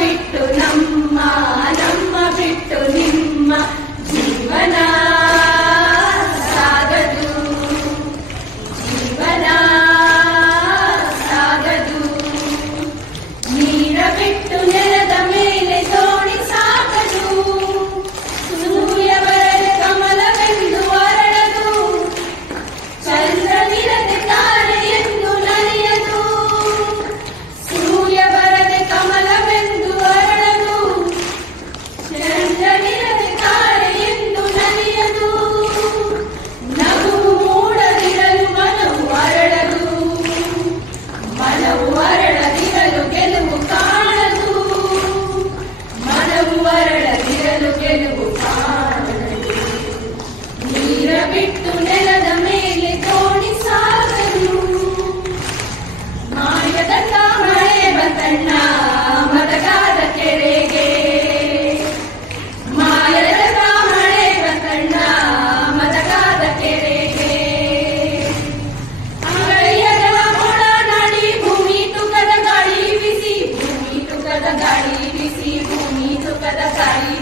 ಬಿಟ್ಟು ನಮ್ಮ ನಮ್ಮ ಬಿಟ್ಟು ನಿಮ್ಮ ಜೀವನ ಸಾಗದು ಜೀವನ ಸಾಗದು ನೀರ ಬಿಟ್ಟು ನೆಲದ ಮೇಲೆ ದೋಣಿ ಸಾಗದು ಸೂರ್ಯ ಬರದೆ ಕಮಲವೆಂದು ಅರಳದು ಚಂದ್ರನಿರದೆ ತಾರೆ ಎಂದು ನಲಿಯದು ಸೂರ್ಯ ಬರದೆ ಕಮಲವೆಂದು ಅರಳದು ಚಂದ್ರನಿರದೆ ತಾರೆ ಎಂದು ನಲಿಯದು ನಗುವು ಮೂಡದಿರಲು ಮನವು ಅರಳದು ಮನವು ಅರಳದಿರಲು ಗೆಲುವು ಕಾಣದು ಮನವು ಅರಳದಿರಲು ಗೆಲುವು ಕಾಣದು ನೀರ ಬಿಟ್ಟು ನೆಲದ ಮೇಲೆ ದೋಣಿ ಸಾಗದು ಮಾಯದ ಮಳೆ ಬಂತಣ್ಣ ಮದಗಾದ ಕೆರೆಗೆ ಮಾಯದ ಮಳೆ ಬಂತಣ್ಣ ಮದಗಾದ ಕೆರೆಗೆ ಅಂಗಡಿಯಗಳ ಮೊಳ ನಾಡಿ ಭೂಮಿ ತುಕದ ಗಾಳಿ ಬಿಸಿ ಭೂಮಿ ತುಕದ ಗಾಳಿ ಬಿಸಿ ಭೂಮಿ ತುಕದ ಗಾಳಿ